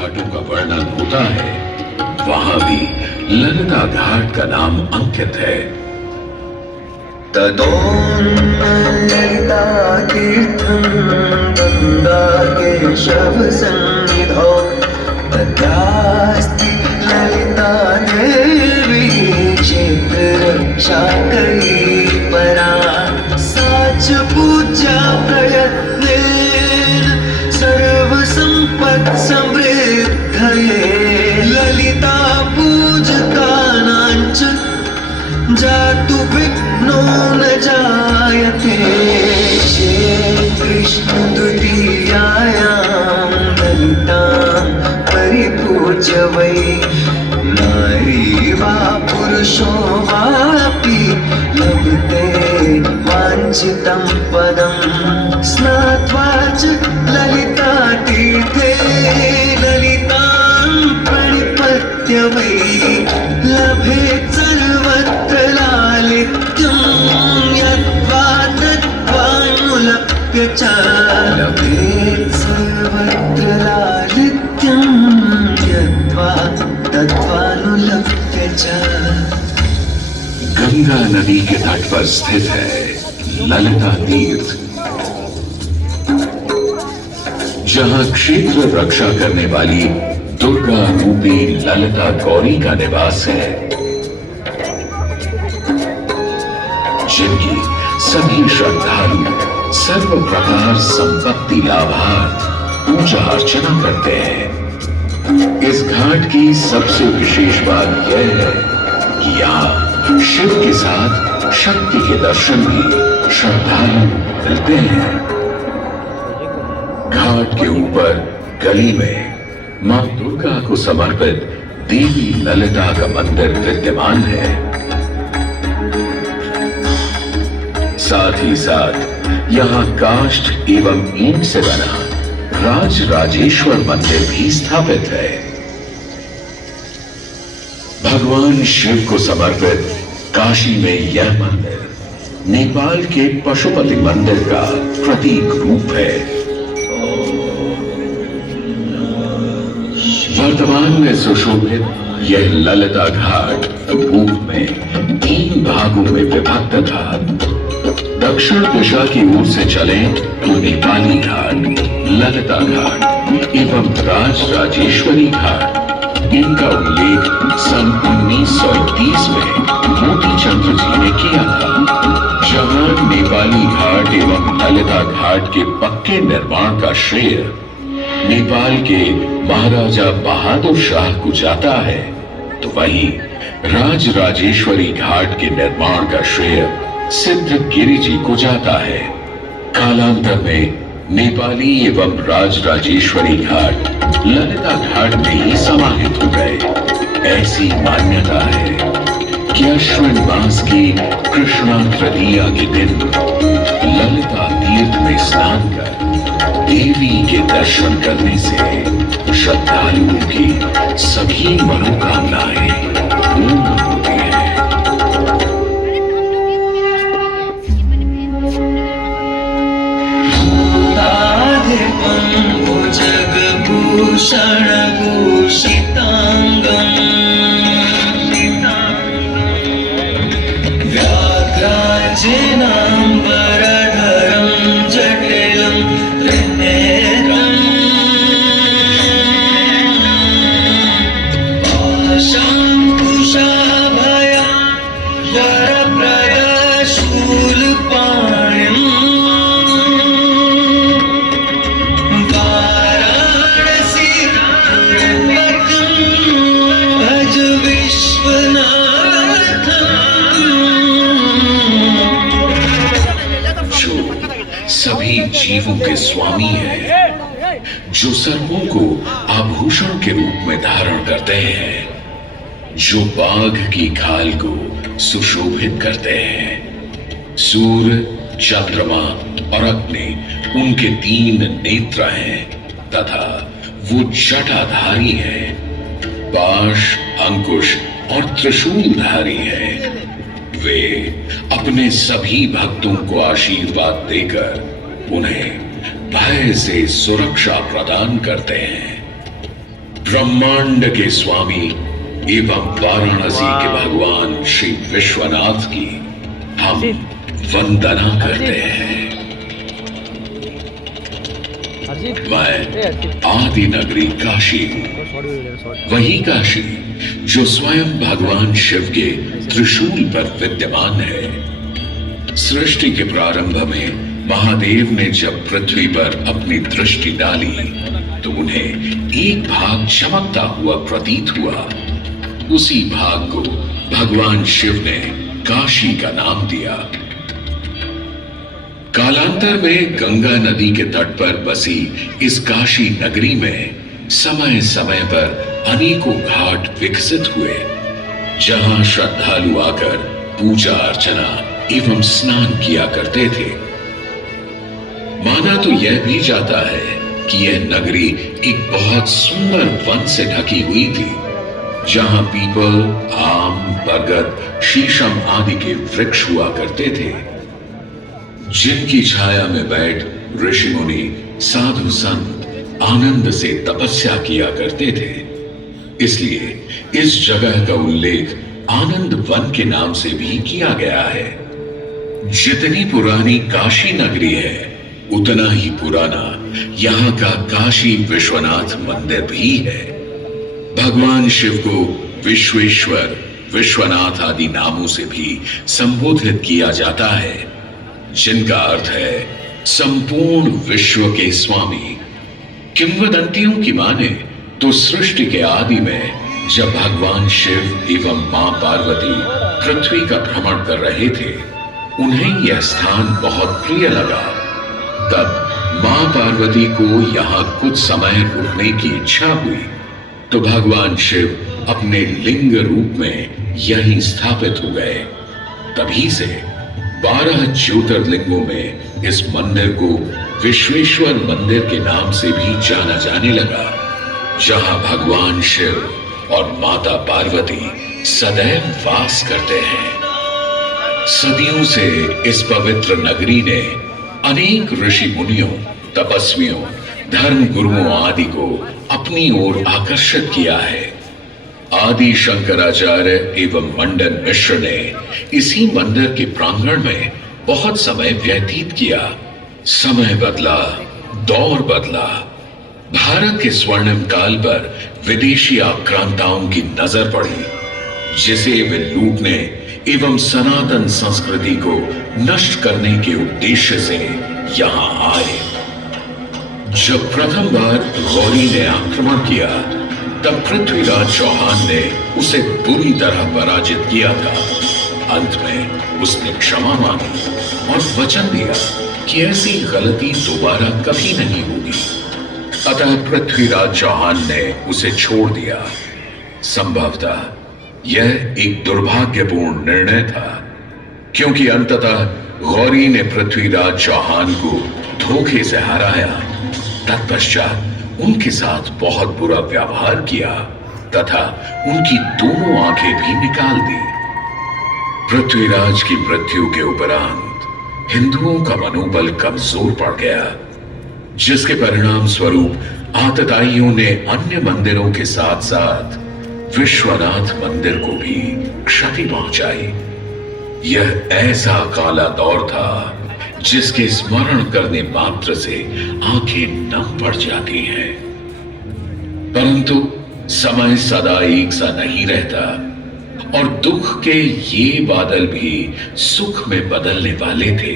घाटों का वर्णन होता है, वहां भी ललिता घाट का नाम अंकित है। तदोन्नलिता तीर्थं गंगा केशव सन्निधौ तत्रास्ति ललिता देवी क्षेत्ररक्षाकरी परा सा च पूज्या प्रयत्नेन सर्वसम्पत्समृद्धये ललिता पूजकानां च जातु विघ्नो न जायते। कृष्ण द्वितीयायां ललितां परिपूज्य वै नारी वा पुरुषो वापि लभते वाञ्छितं पदं स्नात्वा च ललिता तीर्थे ललितां प्रणिपत्य वै लभेत् सर्वत्र लालित्यं यद्वा तद्वानुलप्य च लभेत् सर्वत्र लालित्यं यद्वा तद्वानुलप्य च। गंगा नदी के तट पर स्थित है ललिता तीर्थ, जहां क्षेत्र रक्षा करने वाली दुर्गा रूपी ललिता गौरी का निवास है, जिनकी सभी श्रद्धालु सर्व प्रकार संपत्ति लाभार्थ पूजा अर्चना करते हैं। इस घाट की सबसे विशेष बात यह है कि यहाँ शिव के साथ शक्ति के दर्शन भी श्रद्धालु मिलते हैं। घाट के ऊपर गली में मां दुर्गा को समर्पित देवी ललिता का मंदिर विद्यमान है। साथ ही साथ यहाँ काष्ठ एवं ईंट से बना राजराजेश्वर मंदिर भी स्थापित है। भगवान शिव को समर्पित काशी में यह मंदिर नेपाल के पशुपति मंदिर का प्रतीक रूप है। वर्तमान में सुशोभित यह ललिता घाट पूर्व में 3 भागों में विभक्त था। दक्षिण दिशा की ओर से चलें तो नेपाली घाट, ललिता घाट एवं राजराजेश्वरी घाट। इनका उल्लेख सन 1930 में मोती चंद्र जी ने किया था, जहां नेपाली घाट एवं ललिता घाट के पक्के निर्माण का श्रेय नेपाल के महाराजा बहादुर शाह को जाता है, तो वहीं राजराजेश्वरी घाट के निर्माण का श्रेय सिद्धगिरि जी को जाता है। कालांतर में नेपाली एवं राजराजेश्वरी घाट ललिता घाट में ही समाहित हो गए। ऐसी मान्यता है कि अश्विन मास की कृष्णा तृतीया के दिन ललिता तीर्थ में स्नान कर देवी के दर्शन करने से श्रद्धालुओं की सभी मनोकामनाएं पूर्ण होती हैं। भूषण भूषितांगं व्याघ्राजिनांबरधरं जटिलं त्रिनेत्रं पाशांकुशाभयं वरप्रदशूलपाणिम् सभी जीवों के स्वामी है, जो सर्पों को आभूषण के रूप में धारण करते हैं, जो बाघ की खाल को सुशोभित करते हैं। सूर्य, चंद्रमा और अग्नि उनके 3 नेत्र हैं तथा वो जटाधारी है, पाश, अंकुश और त्रिशूलधारी है। वे अपने सभी भक्तों को आशीर्वाद देकर उन्हें भय से सुरक्षा प्रदान करते हैं। ब्रह्मांड के स्वामी एवं वाराणसी के भगवान श्री विश्वनाथ की हम वंदना करते हैं। मैं आदि नगरी काशी हूं, वही काशी जो स्वयं भगवान शिव के त्रिशूल पर विद्यमान है। सृष्टि के प्रारंभ में महादेव ने जब पृथ्वी पर अपनी दृष्टि डाली तो उन्हें एक भाग चमकता हुआ प्रतीत हुआ। उसी भाग को भगवान शिव ने काशी का नाम दिया। कालांतर में गंगा नदी के तट पर बसी इस काशी नगरी में समय समय पर अनेकों घाट विकसित हुए, जहां श्रद्धालु आकर पूजा अर्चना एवं स्नान किया करते थे। माना तो यह भी जाता है कि यह नगरी एक बहुत सुंदर वन से ढकी हुई थी, जहां पीपल, आम, बरगद, शीशम आदि के वृक्ष हुआ करते थे, जिनकी छाया में बैठ ऋषि मुनि, साधु संत आनंद से तपस्या किया करते थे। इसलिए इस जगह का उल्लेख आनंद वन के नाम से भी किया गया है। जितनी पुरानी काशी नगरी है, उतना ही पुराना यहां का काशी विश्वनाथ मंदिर भी है। भगवान शिव को विश्वेश्वर, विश्वनाथ आदि नामों से भी संबोधित किया जाता है, जिनका अर्थ है संपूर्ण विश्व के स्वामी। किंवदंतियों की माने तो सृष्टि के आदि में जब भगवान शिव एवं मां पार्वती पृथ्वी का भ्रमण कर रहे थे, उन्हें यह स्थान बहुत प्रिय लगा। तब मां पार्वती को यहां कुछ समय रुकने की इच्छा हुई, तो भगवान शिव अपने लिंग रूप में यहीं स्थापित हो गए। तभी से 12 ज्योतिर्लिंगों में इस मंदिर को विश्वेश्वर मंदिर के नाम से भी जाना जाने लगा, जहां भगवान शिव और माता पार्वती सदैव वास करते हैं। सदियों से इस पवित्र नगरी ने अनेक ऋषि मुनियों, तपस्वियों, धर्म गुरुओं आदि को अपनी ओर आकर्षित किया है। आदि शंकराचार्य एवं मंडन मिश्र ने इसी मंदिर के प्रांगण में बहुत समय व्यतीत किया। समय बदला, दौर बदला, भारत के स्वर्णिम काल पर विदेशी आक्रांताओं की नजर पड़ी, जिसे वे लूटने एवं सनातन संस्कृति को नष्ट करने के उद्देश्य से यहां आए। जब प्रथम बार गौरी ने आक्रमण किया, तब पृथ्वीराज चौहान ने उसे बुरी तरह पराजित किया था। अंत में उसने क्षमा मांगी और वचन दिया कि ऐसी गलती दोबारा कभी नहीं होगी। अतः पृथ्वीराज चौहान ने उसे छोड़ दिया। संभवतः यह एक दुर्भाग्यपूर्ण निर्णय था, क्योंकि अंततः गौरी ने पृथ्वीराज चौहान को धोखे से हराया। तत्पश्चात उनके साथ बहुत बुरा व्यवहार किया तथा उनकी दोनों आंखें भी निकाल दी। पृथ्वीराज की मृत्यु के उपरांत हिंदुओं का मनोबल कमजोर पड़ गया, जिसके परिणाम स्वरूप आतताइयों ने अन्य मंदिरों के साथ साथ विश्वनाथ मंदिर को भी क्षति पहुंचाई। यह ऐसा काला दौर था जिसके स्मरण करने मात्र से आंखें नम पड़ जाती हैं। परंतु समय सदा एक सा नहीं रहता और दुख के ये बादल भी सुख में बदलने वाले थे।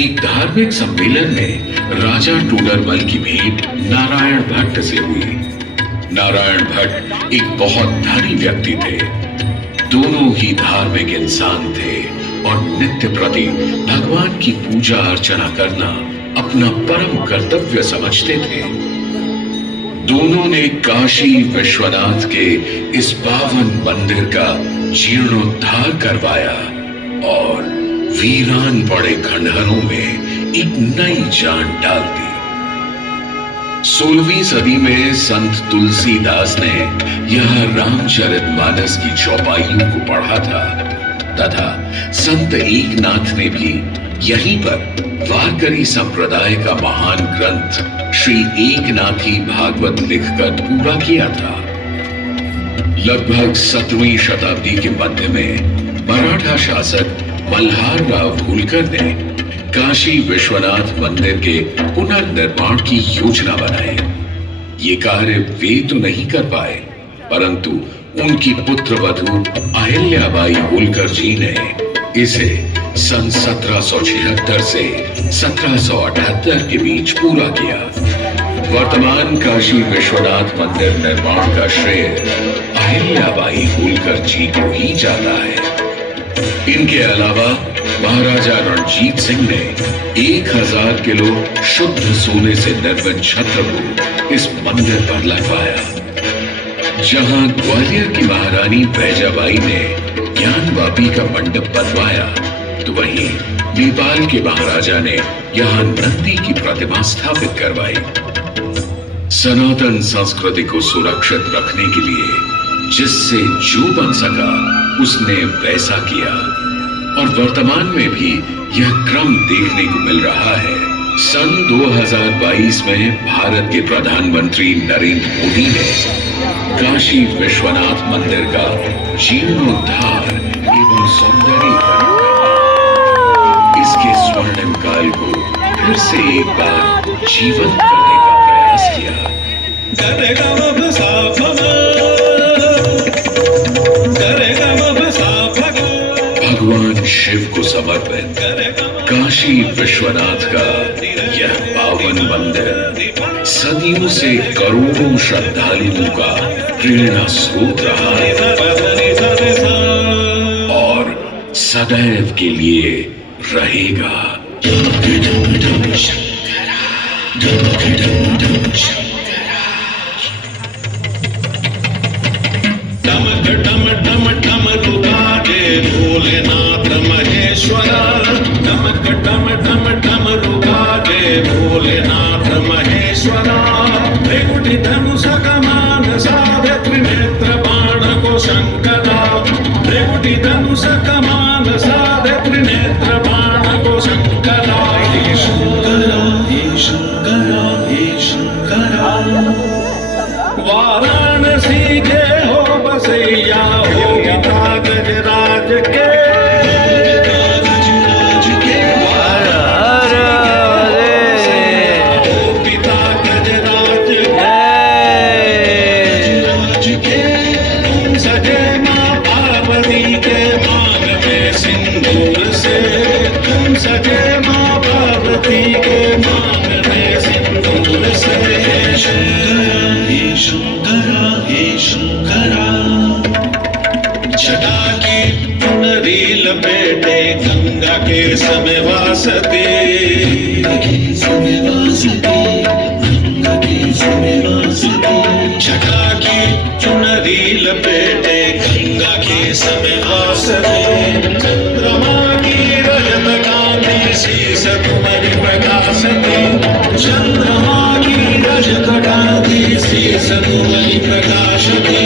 एक धार्मिक सम्मेलन में राजा टोडरमल की भेंट नारायण भट्ट से हुई। नारायण भट्ट एक बहुत धनी व्यक्ति थे। दोनों ही धार्मिक इंसान थे और नित्य प्रति भगवान की पूजा अर्चना करना अपना परम कर्तव्य समझते थे। दोनों ने काशी विश्वनाथ के इस पावन मंदिर का जीर्णोद्धार करवाया और वीरान पड़े खंडहरों में एक नई जान डाल दी। 16वीं सदी में संत तुलसीदास ने यह रामचरितमानस की चौपाइयों को पढ़ा था। तथा संत एकनाथ ने भी यहीं पर वारकरी संप्रदाय का महान ग्रंथ श्री एकनाथी भागवत लिखकर पूरा किया था। लगभग 17वीं शताब्दी के मध्य में मराठा शासक मल्हार राव होलकर ने काशी विश्वनाथ मंदिर के पुनर्निर्माण की योजना बनाई। ये कार्य वे तो नहीं कर पाए, परंतु उनकी पुत्र वधू अहिल्याबाई होलकर जी ने इसे सन 1776 से 1778 के बीच पूरा किया। वर्तमान काशी विश्वनाथ मंदिर निर्माण का श्रेय अहिल्याबाई होलकर जी को ही जाता है। इनके अलावा महाराजा रणजीत सिंह ने 1000 किलो शुद्ध सोने से निर्मित छत्र को इस मंदिर पर लगवाया। जहां ग्वालियर की महारानी बैजाबाई ने ज्ञानवापी का मंडप बनवाया, तो वहीं नेपाल के महाराजा ने यहां नंदी की प्रतिमा स्थापित करवाई। सनातन संस्कृति को सुरक्षित रखने के लिए जिससे जो बन सका उसने वैसा किया, और वर्तमान में भी यह क्रम देखने को मिल रहा है। सन 2022 में भारत के प्रधानमंत्री नरेंद्र मोदी ने काशी विश्वनाथ मंदिर का जीर्णोद्धार एवं सौंदर्यीकरण कर इसके स्वर्णिम काल को फिर से एक बार जीवंत करने का प्रयास किया। भगवान शिव को समर्पित काशी विश्वनाथ का यह पावन मंदिर सदियों से करोड़ों श्रद्धालुओं का प्रेरणा स्रोत रहा है और सदैव के लिए रहेगा। भोलेनाथ महेश्वरा डमक डम डम डमरू बाजे भोलेनाथ महेश्वरा त्रिकुटी धनुष कमान साधे त्रिनेत्र बाण को शंकरा त्रिकुटी धनुष कमान साधे त्रिनेत्र बाण को शंकरा हे शंकरा हे शंकरा हे शंकरा वाराणसी के हो बसैया हो पिता गजराज के सजे माँ पार्वती के मांग में सिंदूर से हे शंकरा हे शंकरा हे शंकरा जटा की चुनरी लपेटे गंगा के समय वासते जटा की चुनरी लपेटे गंगा के समय वासते चंद्रमा की रजत कांति शीस तुम्हारी प्रकाशते चंद्रमा की रजत कांति शीस तुम्हारी प्रकाशते